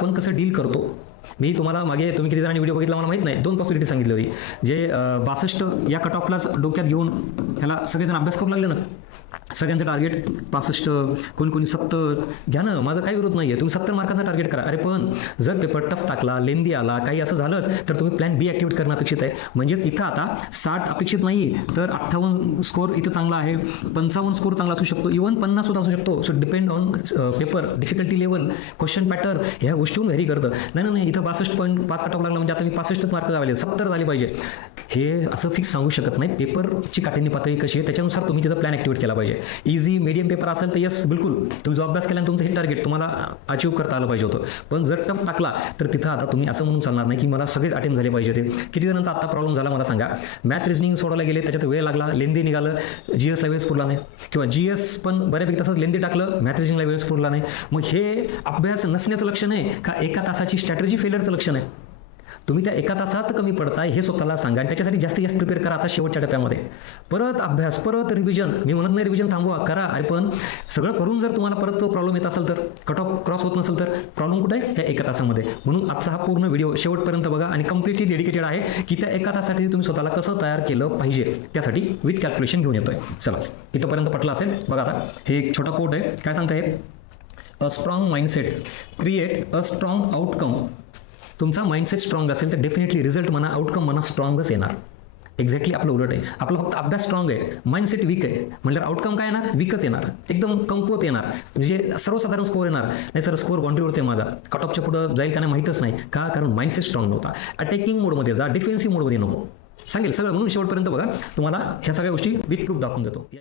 आपण कसं डील करतो. मी तुम्हाला मागे तुम्ही किती जणांनी व्हिडिओ बघितला मला माहीत नाही, 2 पॉसिबिलिटी सांगितली होती. जे 62 या कट ऑफलाच डोक्यात घेऊन ह्याला सगळेजण अभ्यास करू लागले ना, सगळ्यांचं टार्गेट 65, कोणी 70 घ्या ना, माझा काही विरोध नाही आहे, तुम्ही 70 मार्कांचा टार्गेट करा. अरे पण जर पेपर टफ टाकला, लेंदी आला, काही असं झालंच तर तुम्ही प्लॅन बी ॲक्टिवेट करणं अपेक्षित आहे. म्हणजेच इथं आता 60 अपेक्षित नाही तर 58 स्कोर इथं चांगला आहे, 55 स्कोर चांगला असू शकतो, इव्हन 50 सुद्धा असू शकतो. So depend on paper difficulty level, question pattern, ह्या गोष्टीहून व्हेरी करतं. नाही इथं 62.5 कट ऑफ लागला म्हणजे आता मी 65 मार्क झाले, 70 झाले पाहिजे, हे असं फिक्स सांगू शकत नाही. पेपरची काठिण्य पातळी कशी आहे त्याच्यानुसार तुम्ही तिथं प्लॅन ॲक्टिवेट केला पाहिजे. इझी मीडियम पेपर असेल तर येस बिलकुल तुम्ही जो अभ्यास केला तुमचं हे टार्गेट तुम्हाला अचीव्ह करता आलं पाहिजे होतं. पण जर टफ टाकला तर तिथं आता तुम्ही असं म्हणून चालणार नाही की मला सगळेच अटेम्प्ट झाले पाहिजे. ते किती जणांचा आता प्रॉब्लेम झाला मला सांगा. मॅथ रिजनिंग सोडवला गेले, त्याच्यात वेळ लागला, लेंदी निघालं, GS ला वेळच पुरला नाही, किंवा GS पण बऱ्यापैकी तसंच लेंदी टाकलं, मॅथ रिजनिंगला वेळच पुरला नाही. मग हे अभ्यास नसण्याचं लक्षण आहे का एका तासाची स्ट्रॅटेजी फेलियरचं लक्षण आहे? तुम्ही त्या एका तासात कमी पडताय हे स्वतःला सांगा आणि त्याच्यासाठी जास्तीत जास्त प्रिपेअर करा. आता शेवटच्या टप्प्यामध्ये परत अभ्यास, परत रिव्हिजन. मी म्हणत नाही रिव्हिजन थांबवा, करा. अरे पण सगळं करून जर तुम्हाला परत तो प्रॉब्लेम येत असेल तर, कट ऑफ क्रॉस होत नसेल तर प्रॉब्लेम कुठे आहे? त्या एका तासामध्ये. म्हणून आजचा हा पूर्ण व्हिडिओ शेवटपर्यंत बघा आणि कम्प्लिटली डेडिकेटेड आहे की त्या एका तासासाठी तुम्ही स्वतःला कसं तयार केलं पाहिजे त्यासाठी विथ कॅल्क्युलेशन घेऊन येतोय. चला इथंपर्यंत पटलं असेल बघा. आता हे एक छोटा कोट आहे, काय सांगता हे? A strong mindset create a strong outcome. तुमचा माइंडसेट स्ट्रॉंग असेल तर डेफिनेटली रिझल्ट म्हणा, आउटकम म्हणा स्ट्रॉंगच येणार. एक्झॅक्टली आपलं उलट आहे. आपला फक्त अभ्यास स्ट्रॉंग आहे, माइंडसेट वीक आहे, म्हणजे आउटकम काय येणार? वीकच येणार, एकदम कमकुवत येणार, म्हणजे सर्वसाधारण स्कोअर येणार. नाही सर स्कोअर बाउंड्रीवरच आहे माझा, कट ऑफच्या पुढं जाईल का नाही माहीतच नाही. का? कारण माइंडसेट स्ट्रॉंग नव्हता. अटॅकिंग मोडमध्ये जा, डिफेन्सिव्ह मोडमध्ये नको. सांगेल सगळं, म्हणून शेवटपर्यंत बघा, तुम्हाला ह्या सगळ्या गोष्टी विथ प्रूफ दाखवून देतो.